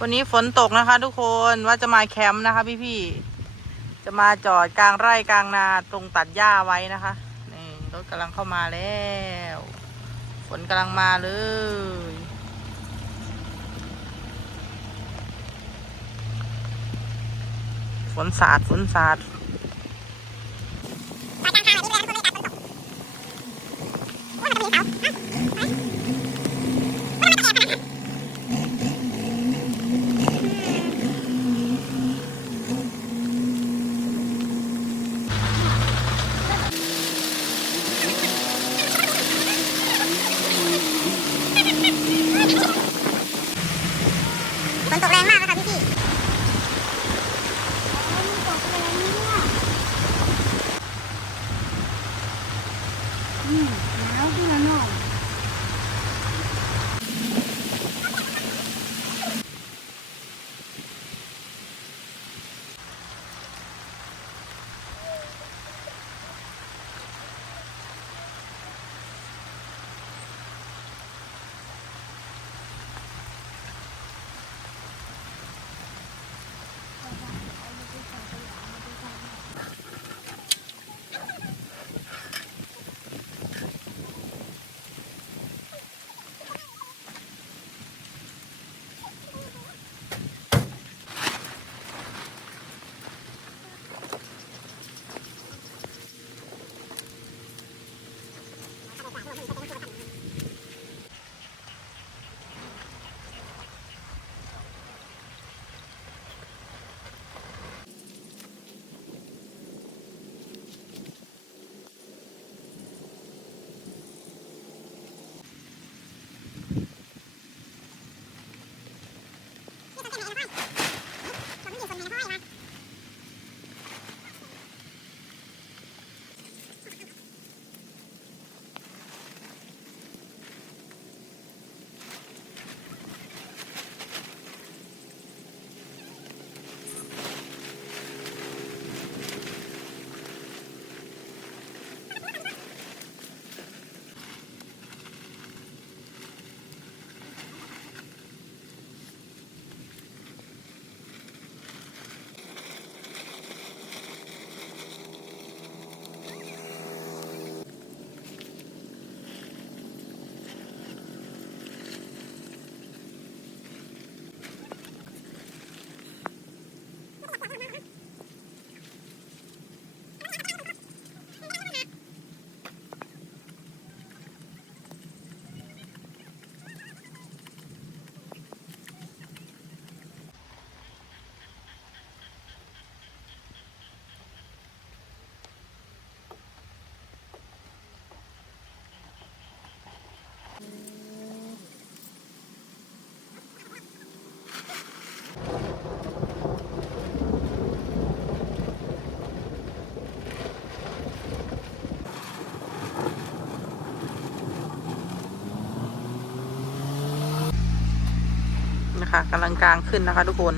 วันนี้ฝนตกนะคะ ทุกคนว่าจะมาแคมป์นะคะ พี่ๆจะมาจอดกลางไร่กลางนาตรงตัดหญ้าไว้นะคะนี่รถกำลังเข้ามาแล้ว ฝนกำลังมาเลยฝนสาดฝนสาด คะกำลังกลางขึ้นนะคะ ทุกคน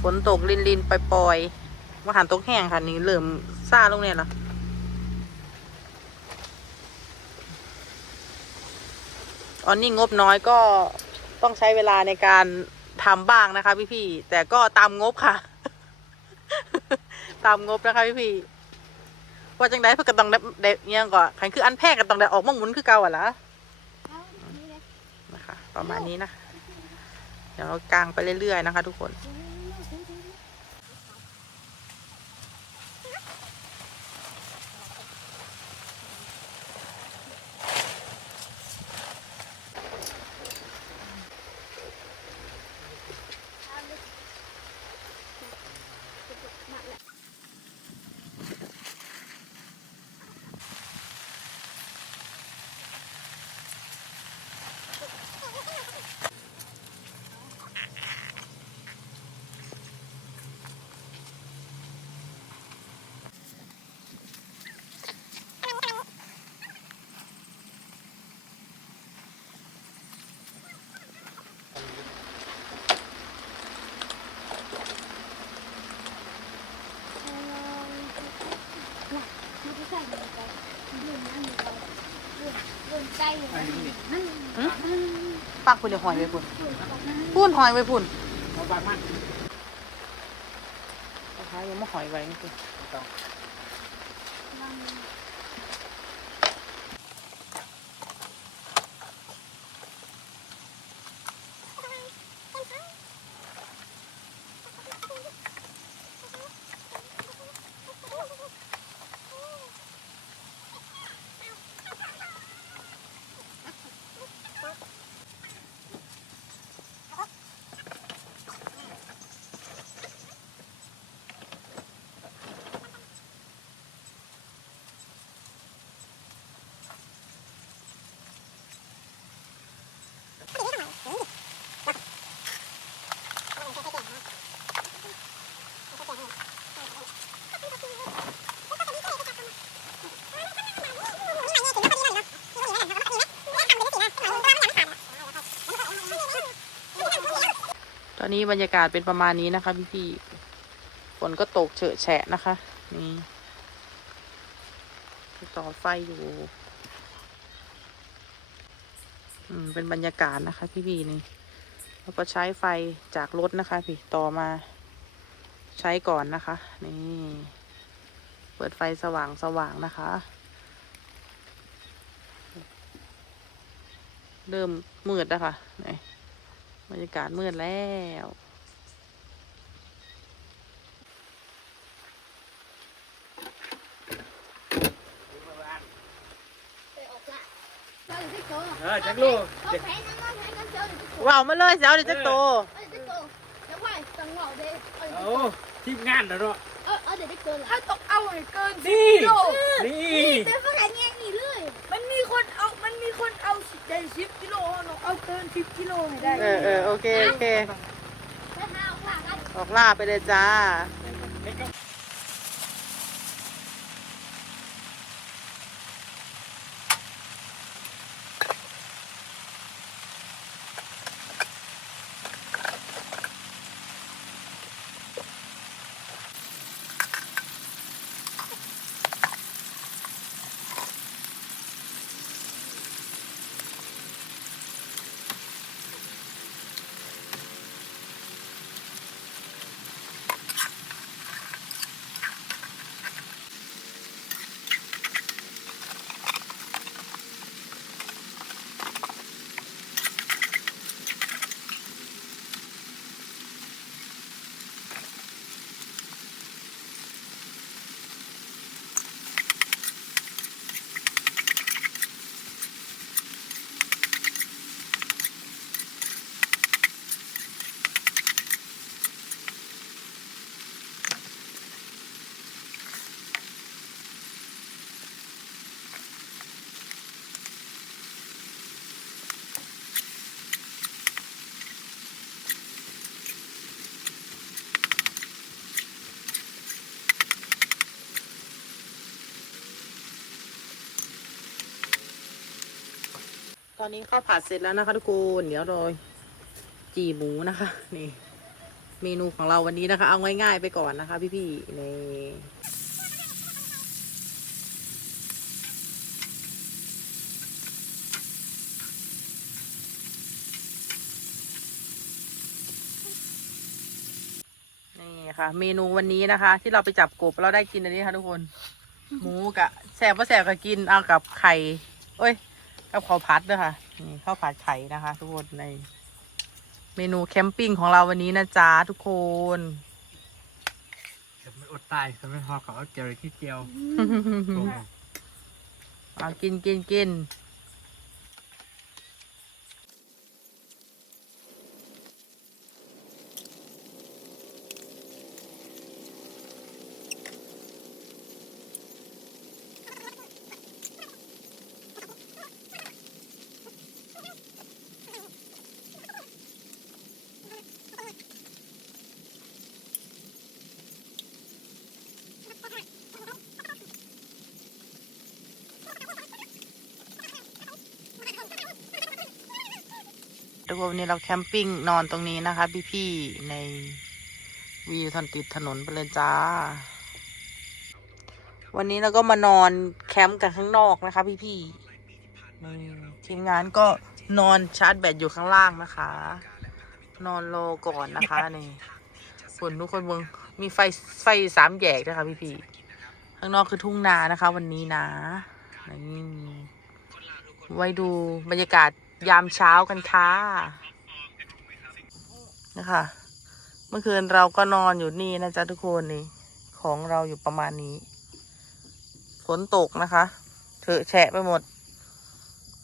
ฝนตกลินลินปปล่อยๆว่าหันตกแห้งค่ะนี่เริ่มซาลงเนี่ยเหรออันนี้งบน้อยก็ต้องใช้เวลาในการทำบ้างนะคะ พี่ๆแต่ก็ตามงบค่ะ ตามงบนะคะพี่ๆว่าจังได้เพื่อก็ต้องได้ได้เนี่ยก่อนขันคืออันแพงก็ต้องได้ออกมาหมุนคือเก่าอะล่ะนะคะ ประมาณนี้นะคะ เดี๋ยวเรากางไปเรื่อยๆนะคะ ทุกคน ปักพุ่นเดี๋ยวหอยไว้พุ่นพุ่นหอยไว้พุ่นเอาบางมันนะคะยังไม่หอยไว้นี่คือ อนนี้บรรยากาศเป็นประมาณนี้นะคะ พี่พี่ๆฝนก็ตกเฉอะแฉะนะคะ นี่ต่อไฟอยู่ อืม เป็นบรรยากาศนะคะ พี่พี่ๆนี่แล้วก็ใช้ไฟจากรถนะคะ พี่ต่อมา ใช้ก่อนนะคะ นี่ เปิดไฟสว่างสว่างนะคะ เริ่มมืดแล้วค่ะนี่ บรรยากาศมืดแล้วไปออกละเจ้าอยู่ที่โตเออจักลูกเอาแผงนั่งนั่งแผงนั่งเจ้าอยู่ที่โตว้าวมาเลยเจ้าเดี๋ยวจะโตเอาอยู่ที่โตแล้วว่าตังเหว่าเด้เอาอยู่เอาที่โตทีมงานแล้วเนาะเอาเอาเดี๋ยวได้เกินละเอาตกเอาให้เกินนี่นี่เป็น ได้สิบกิโลหนูเอาเกินสิบกิโลไม่ได้เออเออโอเคโอเคไปหาเอาหลังกันออกล่าไปเลยจ้าต อนนี้ข้าวผัดเสร็จแล้วนะคะทุกคนเดี๋ยวรอจีหมูนะคะ นี่ เมนูของเราวันนี้นะคะ เอาง่ายๆไปก่อนนะคะ พี่ๆนี่นี่ค่ะเมนูวันนี้นะคะ ที่เราไปจับกบเราได้กินอันนี้ค่ะทุกคน หมูกะแสบว่าแสบก็กินเอากับไข่ เอ้ย กับข้าวผัดด้วยค่ะนี่ข้าวผัดไข่นะคะ ทุกคนใน เมนูแคมปิ้งของเราวันนี้นะจ๊ะทุกคนจะไม่อดตายจะไม่พอเขาเอาเจียวที่เจียวเอากินกินกิน กคนวันนี้เราแคมปิ้งนอนตรงนี้นะคะ พี่ๆในวิวทันติดถนนไปเลยจ้า วันนี้เราก็มานอนแคมป์กันข้างนอกนะคะ พี่ๆนี่ทีมงานก็นอนชาร์จแบตอยู่ข้างล่างนะคะ นอนรอก่อนนะคะนี่ฝนทุกคนเมืองมีไฟไฟสามแยกนะคะพี่พี่ๆข้างนอกคือทุ่งนานะคะ วันนี้นะนี่ไว้ดูบรรยากาศ ยามเช้ากันค่ะนะคะ เมื่อคืนเราก็นอนอยู่นี่นะจ๊ะทุกคนนี่ ของเราอยู่ประมาณนี้ฝนตกนะคะเถอะแฉะไปหมด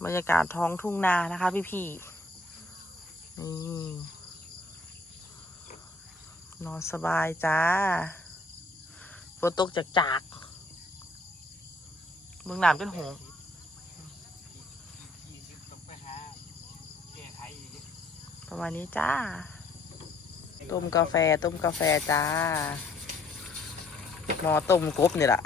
บรรยากาศท้องทุ่งนานะคะ พี่พี่นี่นอนสบายจ้าฝนตกจากจากเมืองหนามจนหง ยี่สิบต้องไปหาแก้ไขอีก ประมาณนี้จ้า ต้มกาแฟต้มกาแฟจ้า หมอต้มกบนี่แหละ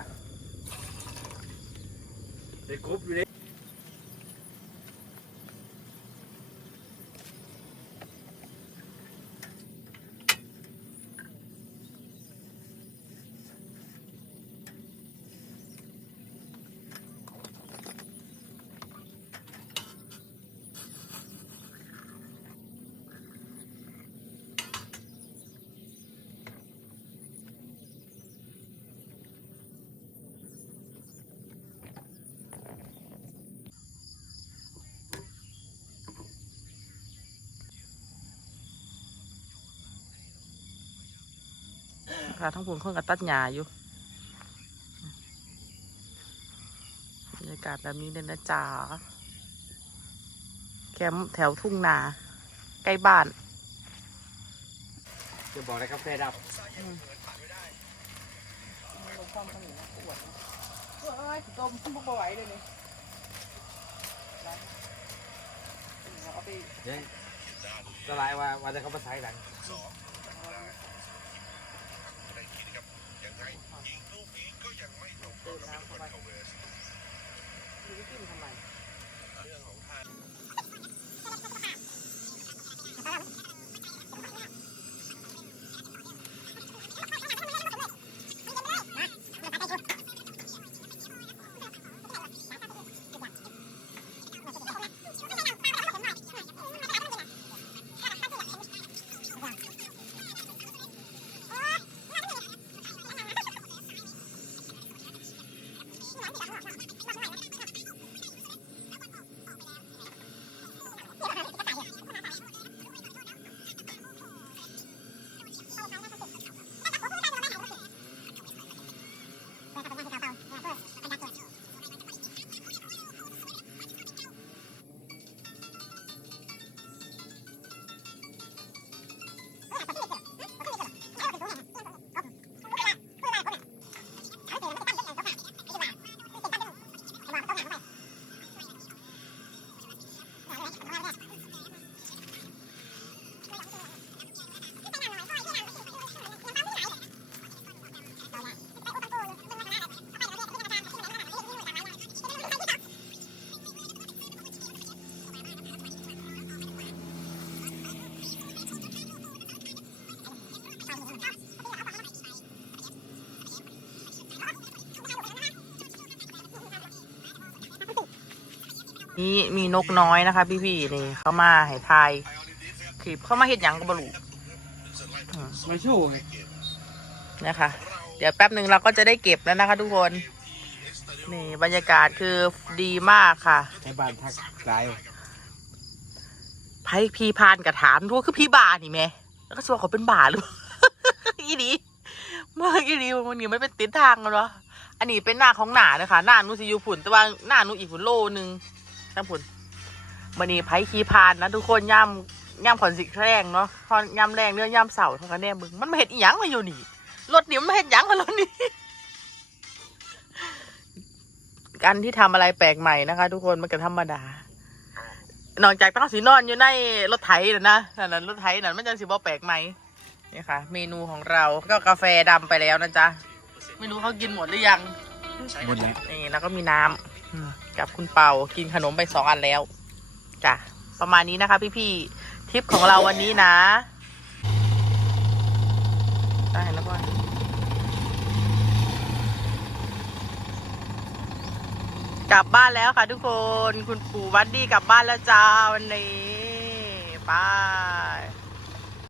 ครบอยู่เลยค่ะทั้งผลคนกับตัดหญ้าอยู่บรรยากาศแบบนี้เลยนะจ๊ะแคมป์แถวทุ่งนา ใกล้บ้านจะบอกอะไรกาแฟดับต้มบ่ไหวเลยนี่เอาไปยังสลายว่าว่าจะเขามาใช้หลัง เติม น้ำเข้าไปดูวิกินทำไม นี่มีนกน้อยนะคะ พี่ๆนี่เขามาให้ทายคลิปเขามาเห็ดหยังกับบลูอืมมาโชว์ไงนะคะ เดี๋ยวแป๊บหนึ่งเราก็จะได้เก็บแล้วนะคะ ทุกคน นี่บรรยากาศคือดีมากค่ะในบ้านทักหลายไพ่พี่พานกระถามทั่วคือพี่บานี่แม่แล้วก็สวาเขาเป็นบาหรืออีดีเมื่ออีดีมันนี่ไม่เป็นติดทางกันวะอันนี้เป็นหน้าของหนานะคะหน้าหนูสิอยูฝุ่นแต่ว่าหน้าหนูอีกฝุ่นโลนึง น้ำฝุ่นมันนี่ไพ่ขี้พานนะทุกคนย่ำย่ำขอนสิกแรงเนาะพอย่ำแรงเรื่องย่ำเสาเท่ากันแน่มึงมันมาเห็ดอีหยังมาอยู่นี่รถนี่มันมาเห็ดหยังมารถนี่การที่ทำอะไรแปลกใหม่นะคะ ทุกคนมันก็ธรรมดานอกจากต้องสีนอนอยู่ในรถไถน่ะนะนั่นนะรถไถนั่นมันจะสีบอแปลกไหมนี่ค่ะ เมนูของเราก็กาแฟดำไปแล้วนะจ๊ะไม่รู้เขากินหมดหรือยังหมดแล้วนี่แล้วก็มีน้ำอืม กับคุณเปากินขนมไปสองอันแล้วจ้ะประมาณนี้นะคะ พี่ๆทริปของเราวันนี้นะได้แล้วก่อนกลับบ้านแล้วค่ะทุกคน คุณปู่วัดดี้กลับบ้านแล้วจ้าวันนี้บาย